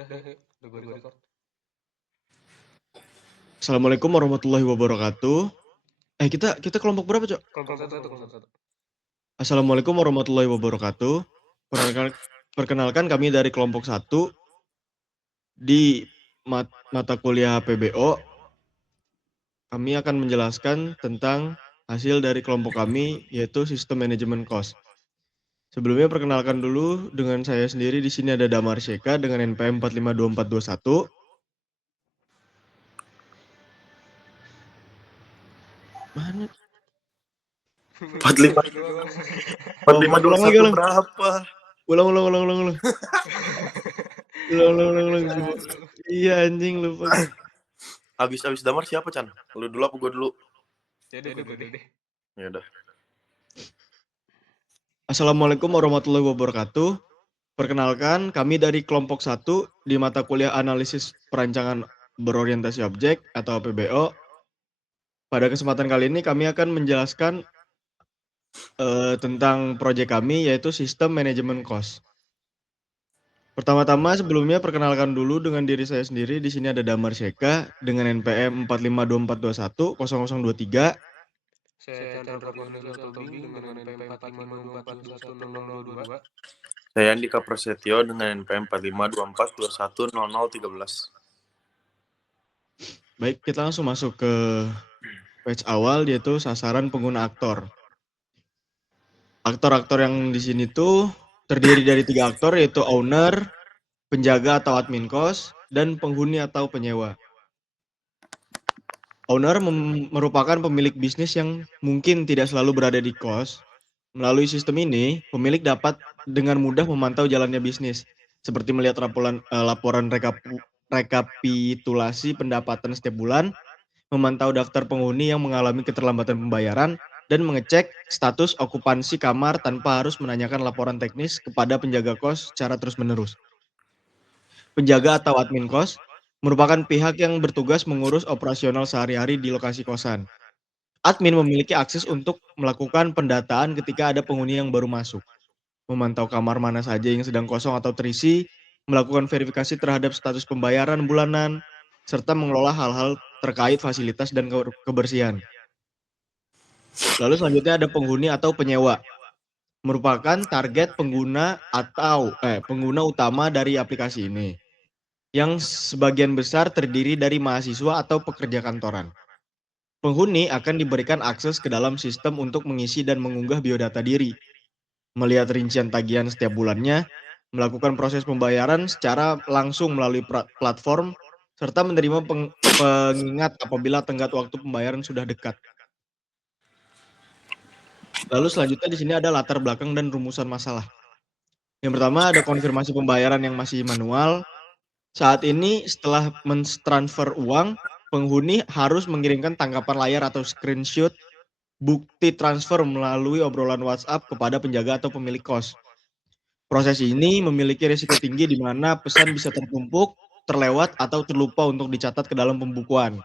Udah gue record. Assalamualaikum warahmatullahi wabarakatuh. Kita kelompok berapa, Cok? Kelompok satu. Assalamualaikum warahmatullahi wabarakatuh. Perkenalkan kami dari kelompok 1 di mata kuliah PBO. Kami akan menjelaskan tentang hasil dari kelompok kami, yaitu Sistem Manajemen Cost. Sebelumnya perkenalkan dulu dengan saya sendiri. Di sini ada Damar Syeka dengan NPM 452421. Mana? 4521 berapa? Ulang. Iya anjing, lupa. Habis Damar siapa, Chan? Lu dulu apa gue dulu? Ya udah gue deh. Ya udah. Assalamualaikum warahmatullahi wabarakatuh. Perkenalkan, kami dari kelompok 1 di mata kuliah Analisis Perancangan Berorientasi Objek atau PBO. Pada kesempatan kali ini kami akan menjelaskan tentang proyek kami, yaitu Sistem Manajemen Cost. Pertama-tama sebelumnya perkenalkan dulu dengan diri saya sendiri. Di sini ada Damar Syeka dengan NPM 452421 0023. Saya Chandra Fahmi Tobing dengan NPM 4524210022. Saya Andika Prasetyo dengan NPM 4524210013. Baik, kita langsung masuk ke page awal, yaitu sasaran pengguna aktor. Aktor-aktor yang di sini tuh terdiri dari 3 aktor, yaitu owner, penjaga atau admin kos, dan penghuni atau penyewa. Owner merupakan pemilik bisnis yang mungkin tidak selalu berada di kos. Melalui sistem ini, pemilik dapat dengan mudah memantau jalannya bisnis, seperti melihat laporan rekapitulasi pendapatan setiap bulan, memantau daftar penghuni yang mengalami keterlambatan pembayaran, dan mengecek status okupansi kamar tanpa harus menanyakan laporan teknis kepada penjaga kos secara terus-menerus. Penjaga atau admin kos merupakan pihak yang bertugas mengurus operasional sehari-hari di lokasi kosan. Admin memiliki akses untuk melakukan pendataan ketika ada penghuni yang baru masuk, memantau kamar mana saja yang sedang kosong atau terisi, melakukan verifikasi terhadap status pembayaran bulanan, serta mengelola hal-hal terkait fasilitas dan kebersihan. Lalu selanjutnya ada penghuni atau penyewa, merupakan target pengguna atau pengguna utama dari aplikasi ini, yang sebagian besar terdiri dari mahasiswa atau pekerja kantoran. Penghuni akan diberikan akses ke dalam sistem untuk mengisi dan mengunggah biodata diri, melihat rincian tagihan setiap bulannya, melakukan proses pembayaran secara langsung melalui platform, serta menerima pengingat apabila tenggat waktu pembayaran sudah dekat. Lalu selanjutnya di sini ada latar belakang dan rumusan masalah. Yang pertama ada konfirmasi pembayaran yang masih manual. Saat ini setelah mentransfer uang, penghuni harus mengirimkan tangkapan layar atau screenshot bukti transfer melalui obrolan WhatsApp kepada penjaga atau pemilik kos. Proses ini memiliki risiko tinggi di mana pesan bisa tertumpuk, terlewat, atau terlupa untuk dicatat ke dalam pembukuan.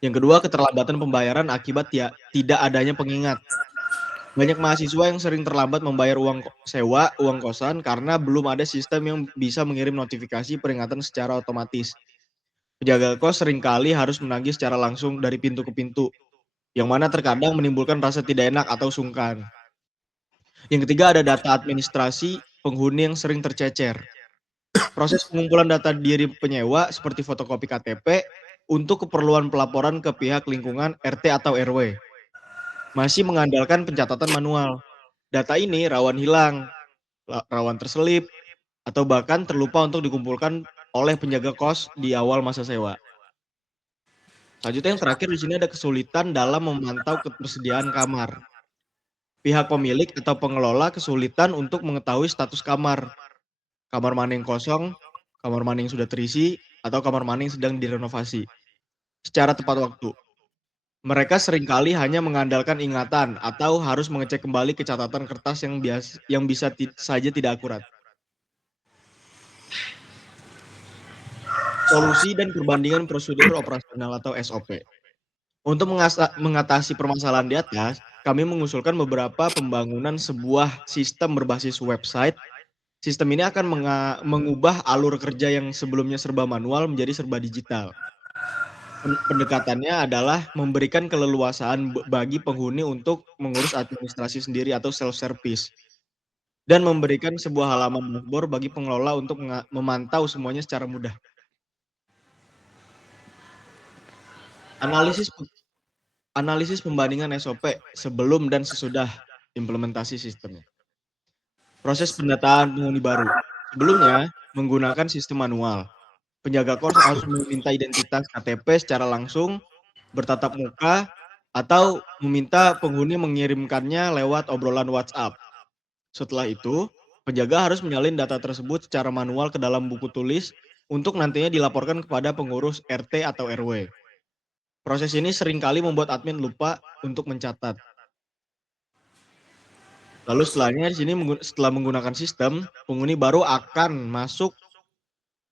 Yang kedua, keterlambatan pembayaran akibat tidak adanya pengingat. Banyak mahasiswa yang sering terlambat membayar uang sewa, uang kosan karena belum ada sistem yang bisa mengirim notifikasi peringatan secara otomatis. Penjaga kos seringkali harus menagih secara langsung dari pintu ke pintu, yang mana terkadang menimbulkan rasa tidak enak atau sungkan. Yang ketiga ada data administrasi penghuni yang sering tercecer. Proses pengumpulan data diri penyewa seperti fotokopi KTP untuk keperluan pelaporan ke pihak lingkungan RT atau RW masih mengandalkan pencatatan manual. Data ini rawan hilang, rawan terselip, atau bahkan terlupa untuk dikumpulkan oleh penjaga kos di awal masa sewa. Selanjutnya yang terakhir di sini ada kesulitan dalam memantau ketersediaan kamar. Pihak pemilik atau pengelola kesulitan untuk mengetahui status kamar. Kamar mana yang kosong, kamar mana yang sudah terisi, atau kamar mana yang sedang direnovasi secara tepat waktu. Mereka seringkali hanya mengandalkan ingatan atau harus mengecek kembali ke catatan kertas yang bisa saja tidak akurat. Solusi dan perbandingan prosedur operasional atau SOP. Untuk mengatasi permasalahan di atas, kami mengusulkan beberapa pembangunan sebuah sistem berbasis website, Sistem ini akan mengubah alur kerja yang sebelumnya serba manual menjadi serba digital. Pendekatannya adalah memberikan keleluasaan bagi penghuni untuk mengurus administrasi sendiri atau self-service, dan memberikan sebuah halaman dashboard bagi pengelola untuk memantau semuanya secara mudah. Analisis Analisis pembandingan SOP sebelum dan sesudah implementasi sistemnya. Proses pendataan penghuni baru. Sebelumnya, menggunakan sistem manual. Penjaga kos harus meminta identitas KTP secara langsung, bertatap muka, atau meminta penghuni mengirimkannya lewat obrolan WhatsApp. Setelah itu, penjaga harus menyalin data tersebut secara manual ke dalam buku tulis untuk nantinya dilaporkan kepada pengurus RT atau RW. Proses ini seringkali membuat admin lupa untuk mencatat. Lalu setelahnya di sini setelah menggunakan sistem, penghuni baru akan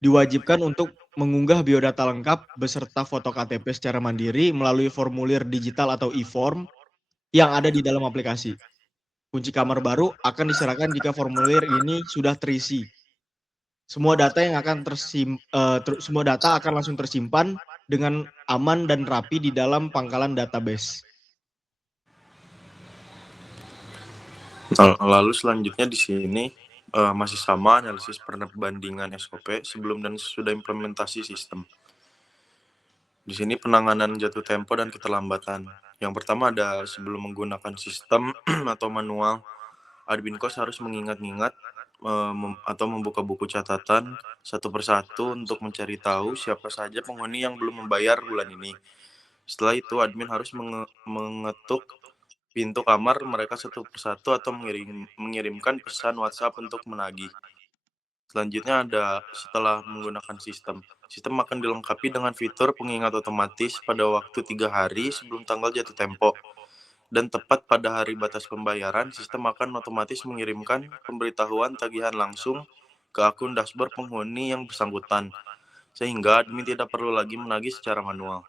diwajibkan untuk mengunggah biodata lengkap beserta foto KTP secara mandiri melalui formulir digital atau e-form yang ada di dalam aplikasi. Kunci kamar baru akan diserahkan jika formulir ini sudah terisi. Semua data akan langsung tersimpan dengan aman dan rapi di dalam pangkalan database. Lalu selanjutnya di sini masih sama analisis perbandingan SOP sebelum dan sesudah implementasi sistem. Di sini penanganan jatuh tempo dan keterlambatan. Yang pertama ada sebelum menggunakan sistem atau manual, admin kos harus mengingat-ingat atau membuka buku catatan satu persatu untuk mencari tahu siapa saja penghuni yang belum membayar bulan ini. Setelah itu, admin harus mengetuk pintu kamar mereka satu persatu atau mengirimkan pesan WhatsApp untuk menagih. Selanjutnya ada setelah menggunakan sistem. Sistem akan dilengkapi dengan fitur pengingat otomatis pada waktu 3 hari sebelum tanggal jatuh tempo. Dan tepat pada hari batas pembayaran, sistem akan otomatis mengirimkan pemberitahuan tagihan langsung ke akun dashboard penghuni yang bersangkutan, sehingga admin tidak perlu lagi menagih secara manual.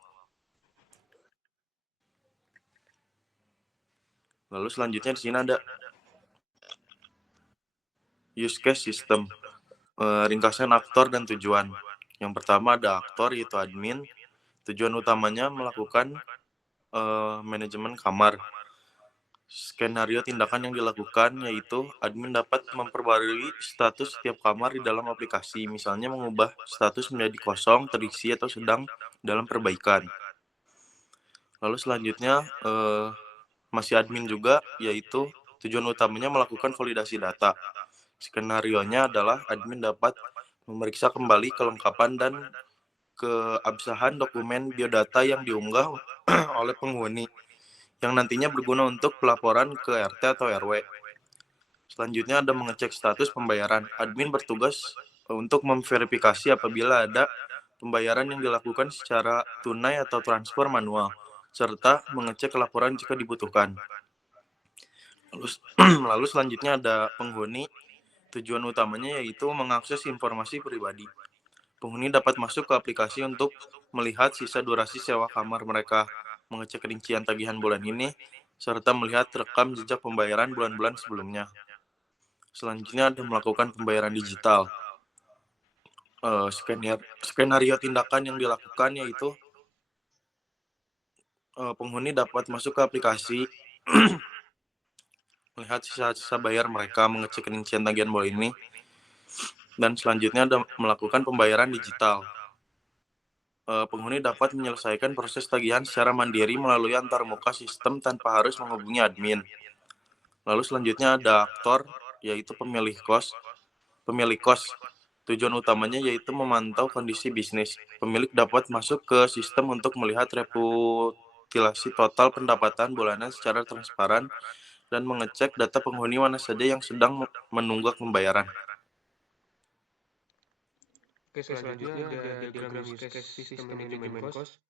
Lalu selanjutnya di sini ada use case system, ringkasan aktor dan tujuan. Yang pertama ada aktor yaitu admin. Tujuan utamanya melakukan manajemen kamar. Skenario tindakan yang dilakukan yaitu admin dapat memperbarui status setiap kamar di dalam aplikasi, misalnya mengubah status menjadi kosong, terisi, atau sedang dalam perbaikan. Lalu selanjutnya masih admin juga, yaitu tujuan utamanya melakukan validasi data. Skenarionya adalah admin dapat memeriksa kembali kelengkapan dan keabsahan dokumen biodata yang diunggah oleh penghuni, yang nantinya berguna untuk pelaporan ke RT atau RW. Selanjutnya ada mengecek status pembayaran. Admin bertugas untuk memverifikasi apabila ada pembayaran yang dilakukan secara tunai atau transfer manual, serta mengecek laporan jika dibutuhkan. Lalu selanjutnya ada penghuni. Tujuan utamanya yaitu mengakses informasi pribadi. Penghuni dapat masuk ke aplikasi untuk melihat sisa durasi sewa kamar mereka, mengecek rincian tagihan bulan ini, serta melihat rekam jejak pembayaran bulan-bulan sebelumnya. Selanjutnya ada melakukan pembayaran digital. Skenario tindakan yang dilakukan yaitu penghuni dapat masuk ke aplikasi, melihat sisa-sisa bayar mereka, mengecek rincian tagihan bulan ini, dan selanjutnya ada melakukan pembayaran digital. Penghuni dapat menyelesaikan proses tagihan secara mandiri melalui antarmuka sistem tanpa harus menghubungi admin. Lalu selanjutnya ada aktor, yaitu pemilik kos. Pemilik kos, tujuan utamanya yaitu memantau kondisi bisnis. Pemilik dapat masuk ke sistem untuk melihat reputasi total pendapatan bulanan secara transparan dan mengecek data penghuni mana saja yang sedang menunggak pembayaran. Oke, selanjutnya ada diagram use case sistem manajemen kos.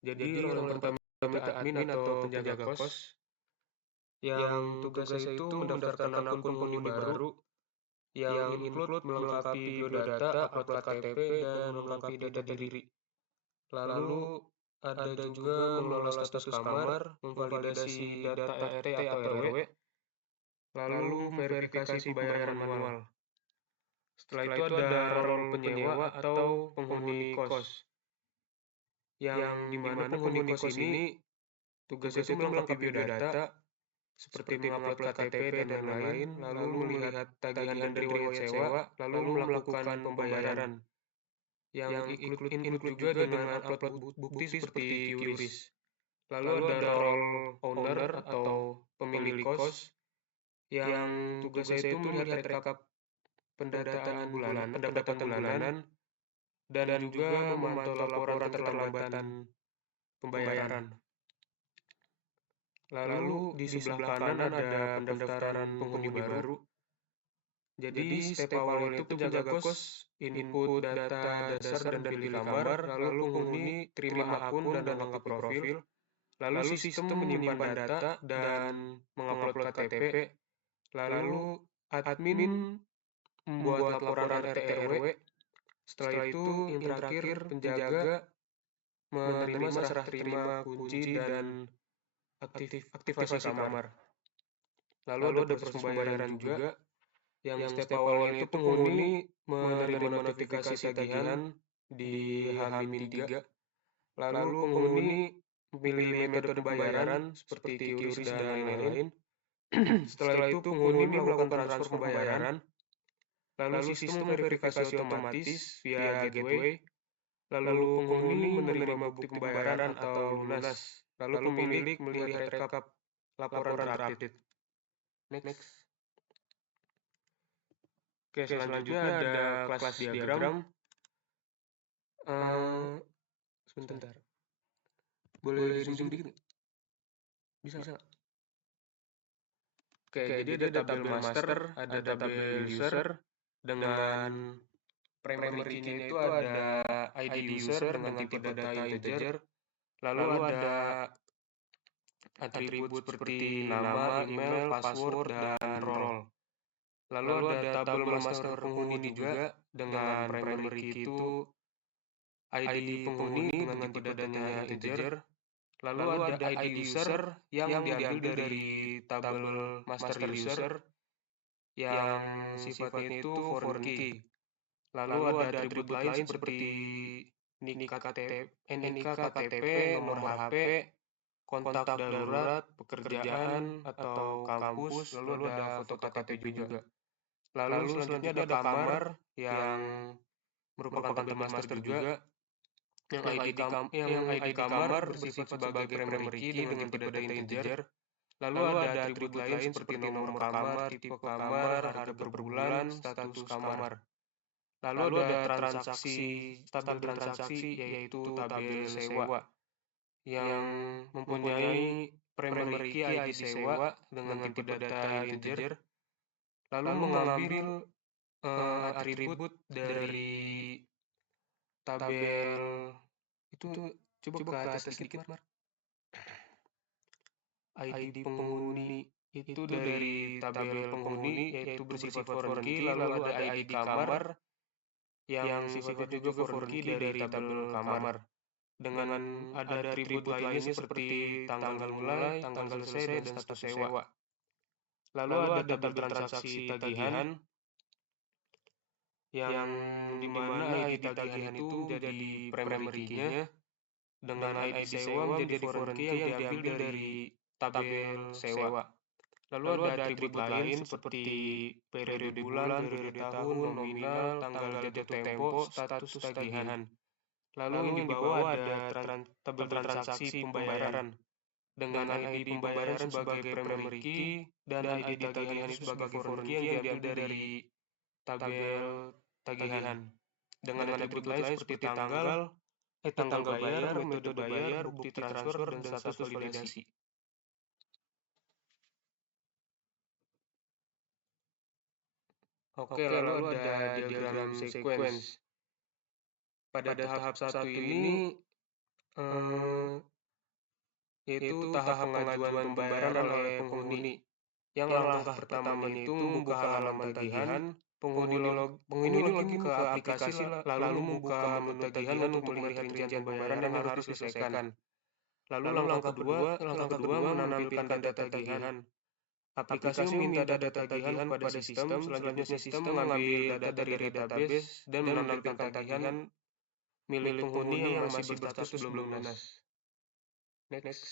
Jadi role yang pertama kita admin atau penjaga kos yang tugasnya itu mendaftarkan akun penghuni baru yang include melengkapi biodata, upload KTP, dan melengkapi data diri. Lalu ada juga mengelola status kamar, memvalidasi data RT atau RW, lalu verifikasi pembayaran manual. Setelah itu ada role penyewa atau penghuni kos, yang dimana penghuni kos ini tugasnya itu melengkapi biodata seperti mengupload KTP dan lain-lain, lalu melihat tagihan dan riwayat sewa, lalu melakukan pembayaran. Yang include juga dengan upload bukti seperti QRIS. Lalu ada role owner atau pemilik kos yang tugasnya itu melihat rekap pendapatan bulanan dan juga memantau laporan keterlambatan pembayaran. Lalu di sebelah kanan ada pendaftaran penghuni baru. Jadi step awal itu penjaga kos input data dasar dan pilih kamar, lalu penghuni terima akun dan lengkapi profil, lalu sistem menyimpan data dan mengupload KTP, lalu admin membuat laporan RT RW. Setelah itu yang terakhir penjaga menerima serah terima kunci dan aktivasi kamar. Lalu ada proses pembayaran juga. Yang step awal itu penghuni menerima notifikasi tagihan di H-3. Lalu penghuni memilih metode pembayaran seperti QRIS dan lain-lain. Setelah itu penghuni melakukan transfer pembayaran. Lalu sistem verifikasi otomatis via gateway. Lalu penghuni menerima bukti pembayaran atau lunas. Lalu pemilik melihat rekap laporan terupdate. Next. Oke, selanjutnya ada kelas diagram. Sebentar. Boleh zoom dikit? Bisa. Oke, jadi ada tabel master, ada tabel user dengan primary key-nya itu ada ID user dengan tipe data integer. Lalu ada atribut seperti nama, email, password, dan role. Lalu ada tabel master penghuni juga dengan primary key itu ID penghuni dengan tipe datanya integer. Lalu ada ID user yang diambil dari tabel master user yang sifatnya itu foreign key. Lalu ada atribut lain seperti NIK KTP, nomor HP, kontak darurat, pekerjaan atau kampus, lalu ada foto KTP juga. Lalu selanjutnya ada kamar yang merupakan tabel master juga, yang ID kamar bersifat sebagai primary key dengan tipe data integer. Lalu ada atribut lain seperti nomor kamar, tipe kamar, harga per bulan, status kamar. Lalu ada tabel transaksi yaitu tabel sewa yang mempunyai primary key ID sewa dengan tipe data integer. Lalu mengambil atribut dari tabel itu, coba ke atas sedikit, Mar. ID penghuni itu dari tabel penghuni yaitu bersifat foreign key, lalu ada ID kamar yang sifatnya juga foreign key dari tabel kamar dengan ada atribut lainnya seperti tanggal mulai, tanggal selesai, dan status sewa. Lalu ada tabel transaksi tagihan yang dimana ID tagihan itu menjadi primary key-nya dengan ID sewa menjadi foreign key yang diambil dari tabel sewa. Lalu ada atribut lain seperti periode bulan, periode tahun, nominal, tanggal jatuh tempo, status tagihan. Lalu di bawah ada tabel transaksi pembayaran dengan ID pembayaran sebagai primary key dan ID tagihan itu sebagai foreign key yang diambil dari tabel tagihan dengan atribut lain seperti tanggal bayar, metode bayar, bukti transfer, dan status validasi. Oke, lalu ada diagram sequence. Pada tahap 1 ini yaitu tahap pengajuan pembayaran oleh penghuni. Yang langkah pertamanya itu membuka halaman tagihan, penghuni login ke aplikasi lalu membuka menu tagihan untuk melihat rincian pembayaran yang harus diselesaikan. Lalu langkah kedua menampilkan data tagihan. Aplikasi meminta data tagihan kepada sistem, selanjutnya sistem mengambil data dari database dan menampilkan tagihan milik penghuni yang masih berstatus belum lunas. Next.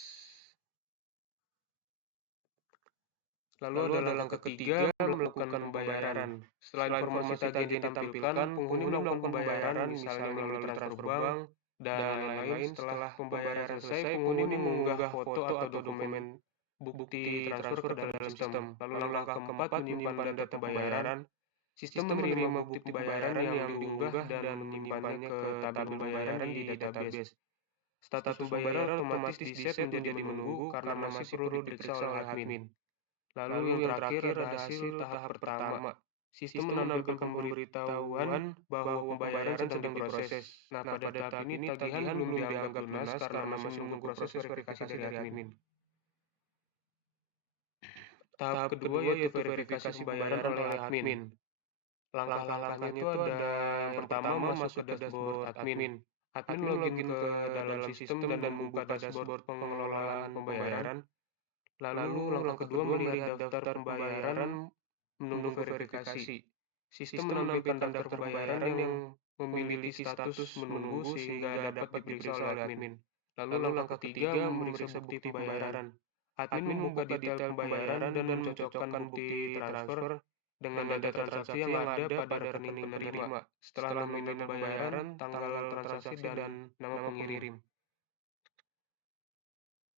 Lalu ada langkah ketiga, melakukan pembayaran. Setelah informasi tagihan ditampilkan, penghuni melakukan pembayaran misalnya melalui transfer bank dan lain-lain. Setelah pembayaran selesai, penghuni mengunggah foto atau dokumen bukti transfer ke dalam sistem. Lalu langkah keempat, menyimpan data pembayaran. Sistem menerima bukti pembayaran yang diunggah dan menyimpannya ke tabel pembayaran di database. Status pembayaran otomatis di-set menjadi menunggu karena masih perlu diperiksa oleh admin. Lalu yang terakhir ada hasil tahap pertama. Sistem menampilkan pemberitahuan bahwa pembayaran sedang diproses. Nah, pada tahap ini tagihan belum dianggap lunas karena masih menunggu proses verifikasi dari admin. Tahap kedua yaitu verifikasi pembayaran oleh admin. Langkah-langkahnya itu ada yang pertama masuk ke dashboard admin. Admin login ke dalam sistem dan membuka dashboard pengelolaan pembayaran. Lalu langkah kedua melihat daftar pembayaran menunggu verifikasi. Sistem menampilkan daftar pembayaran yang memiliki status menunggu sehingga dapat diperiksa oleh admin. Lalu langkah ketiga memeriksa bukti pembayaran. Admin membuka detail pembayaran dan mencocokkan bukti transfer dengan data transaksi yang ada pada rekening penerima. Setelah nominal pembayaran, tanggal transaksi dan nama pengirim.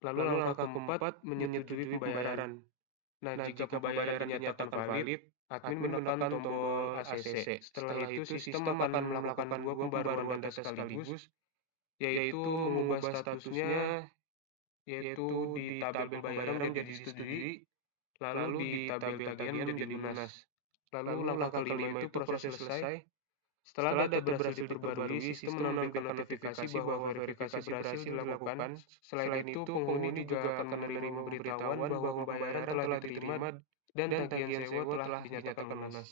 Lalu langkah keempat menyetujui pembayaran. Nah, jika pembayaran dinyatakan valid, admin menekan tombol ACC. Setelah itu, sistem akan melakukan dua pembaruan data sekaligus, yaitu mengubah statusnya, yaitu di tabel pembayaran menjadi disetujui, lalu di tabel tagihan menjadi lunas. Lalu langkah kelima itu proses selesai. Setelah data berhasil diperbarui, sistem menampilkan notifikasi bahwa verifikasi berhasil dilakukan. Selain itu, penghuni juga akan menerima pemberitahuan bahwa pembayaran telah diterima dan tagihan sewa telah dinyatakan lunas.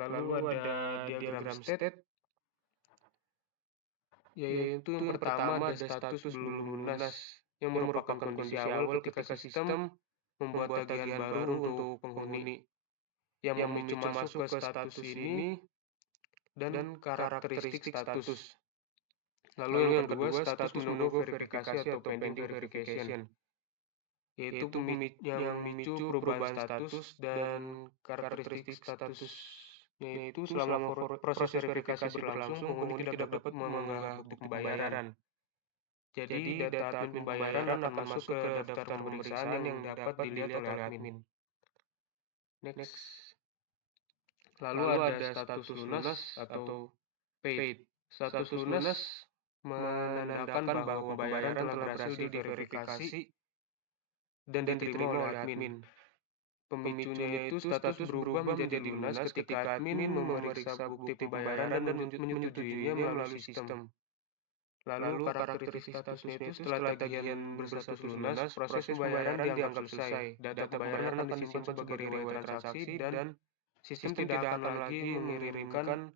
Lalu ada diagram state, yaitu yang pertama ada status belum lunas, yang merupakan kondisi awal ketika sistem membuat tagihan baru untuk penghuni. Yang memicu masuk ke status ini dan karakteristik status. Lalu yang kedua, status menunggu verifikasi atau pending verification, yaitu yang memicu perubahan status dan karakteristik statusnya itu selama proses verifikasi berlangsung, penghuni tidak dapat mengunggah bukti pembayaran. Jadi data admin pembayaran akan masuk ke daftar pemeriksaan yang dapat dilihat oleh admin. Next. Lalu ada status lunas atau paid. Status lunas menandakan bahwa pembayaran telah berhasil diverifikasi dan diterima oleh admin. Pemicunya itu status berubah menjadi lunas ketika admin memeriksa bukti pembayaran dan menyetujuinya melalui sistem. Lalu karakteristik statusnya itu setelah tagihan berstatus lunas, proses pembayaran dianggap selesai. Data pembayaran akan disimpan sebagai riwayat transaksi dan sistem tidak akan lagi mengirimkan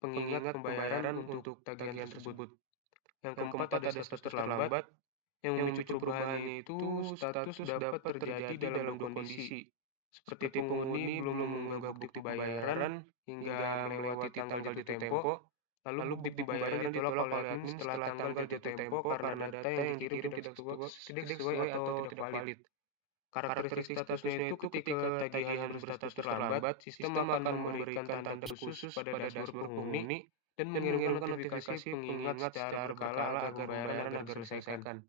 pengingat pembayaran untuk tagihan tersebut. Yang keempat ada status terlambat. Yang memicu perubahan itu status dapat terjadi dalam kondisi seperti penghuni belum mengunggah bukti pembayaran hingga melewati tanggal jatuh tempo, lalu bukti pembayaran ditolak oleh admin setelah tanggal jatuh tempo karena data yang dikirim tidak sesuai atau tidak valid. Karakteristik statusnya itu ketika tagihan berstatus terlambat, sistem akan memberikan tanda khusus pada dashboard penghuni dan mengirimkan notifikasi pengingat secara berkala agar pembayaran agar diselesaikan.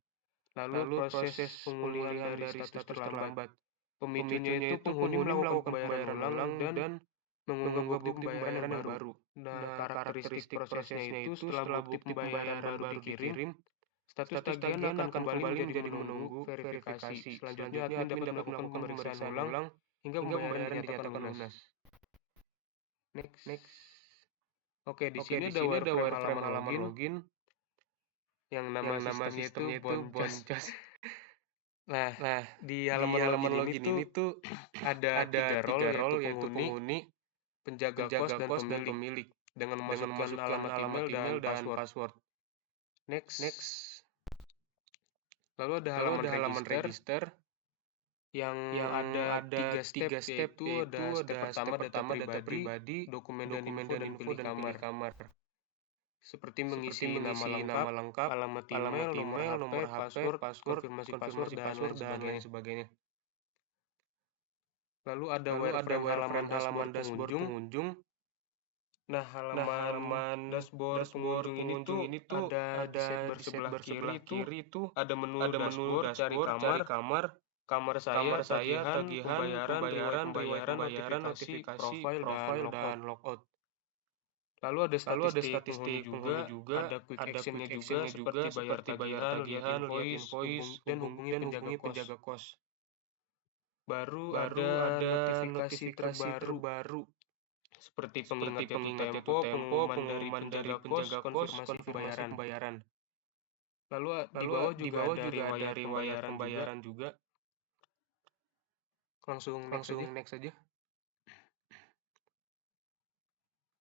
Lalu proses pemulihan dari status terlambat. Pemicunya itu penghuni melakukan pembayaran ulang dan mengunggah bukti pembayaran yang baru. Nah, karakteristik prosesnya itu setelah bukti pembayaran baru dikirim, status tagihan akan kembali menjadi menunggu verifikasi. Selanjutnya admin dapat melakukan pemeriksaan ulang hingga pembayaran dinyatakan lunas. Next. Oke, di sini ada wireframe halaman login yang nama sistemnya itu boncos. Nah, di halaman login ini tuh ada tiga role yaitu penghuni, penjaga kos dan pemilik dengan memasukkan alamat email dan password. Next. Lalu ada halaman register yang ada 3 step, yaitu ada pertama data pribadi, dokumen dan info dan pilih kamar. Seperti mengisi nama lengkap, alamat email, nomor HP, password, konfirmasi password, dan lain sebagainya. Lalu ada halaman dashboard pengunjung. Nah, halaman dashboard pengunjung ini tuh ada di sebelah kiri itu ada menu dashboard, cari kamar saya, tagihan, pembayaran, notifikasi, profile, dan logout. Lalu ada statistik penghuni juga, ada quick action-nya juga, seperti bayar tagihan, lihat invoice, dan hubungi penjaga kos. Baru ada notifikasi terbaru, seperti pengingat tempo, pengumuman dari penjaga kos, konfirmasi pembayaran. Lalu di bawah juga ada riwayat pembayaran juga. Langsung next aja.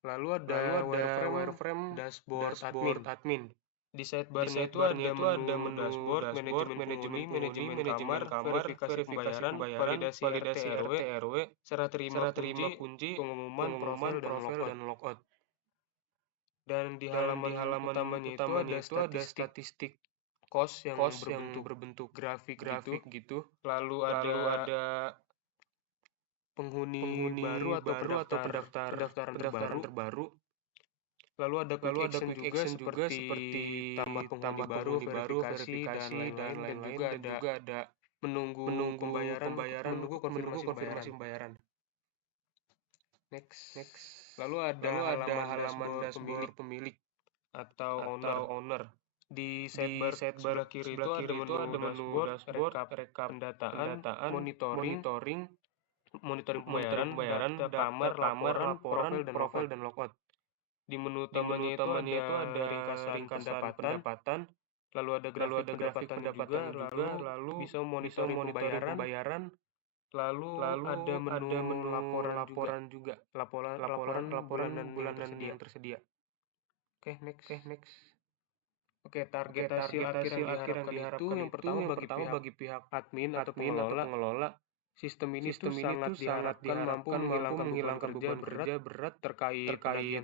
Lalu ada wireframe dashboard admin. Di sidebar-nya itu ada menu dashboard, manajemen kamar, verifikasi pembayaran, validasi RT/RW, serah terima kunci, pengumuman profil dan logout. Dan di halaman utamanya itu ada statistik kos yang berbentuk grafik gitu. Lalu ada penghuni baru atau pendaftaran terbaru. Lalu ada quick action juga seperti tambah penghuni baru, verifikasi dan lain-lain, dan juga ada menunggu pembayaran, menunggu konfirmasi pembayaran. Next. Lalu ada halaman dashboard pemilik atau owner. Di sidebar sebelah kiri itu ada menu dashboard, rekap pendataan, monitoring pembayaran, kamar, laporan, profil dan logout. Di menu utamanya itu ada ringkasan pendapatan, lalu ada grafik pendapatan juga, lalu bisa monitoring pembayaran, lalu ada menu laporan juga, laporan bulanan yang tersedia. Oke, next. Oke, target hasil akhir yang diharapkan itu yang pertama bagi pihak admin atau pengelola. Sistem ini tuh sangat diharapkan mampu menghilangkan beban berat terkait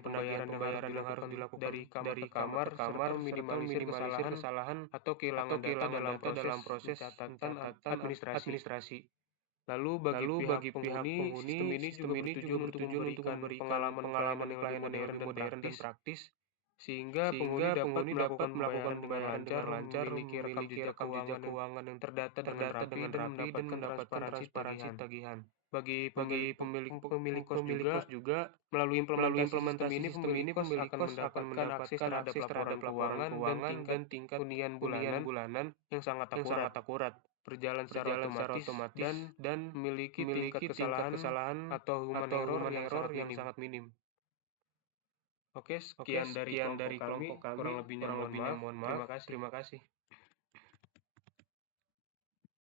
pembayaran yang harus dilakukan dari kamar, serta minimalisir kesalahan atau kehilangan data dalam proses catatan administrasi. Lalu bagi pihak penghuni, sistem ini juga bertujuan untuk memberikan pengalaman yang lebih modern dan praktis, sehingga penghuni dapat melakukan pembayaran dengan lancar, memiliki rekam jejak keuangan yang terdata dengan rapi, dan mendapatkan transparansi tagihan. Bagi pemilik kos juga melalui implementasi sistem ini pemilik kos akan mendapatkan akses terhadap laporan keuangan dan tingkat hunian bulanan yang sangat akurat, berjalan secara otomatis dan memiliki tingkat kesalahan atau human error yang sangat minim. Oke, sekian dari kelompok kami. Kurang lebihnya mohon maaf. Terima kasih.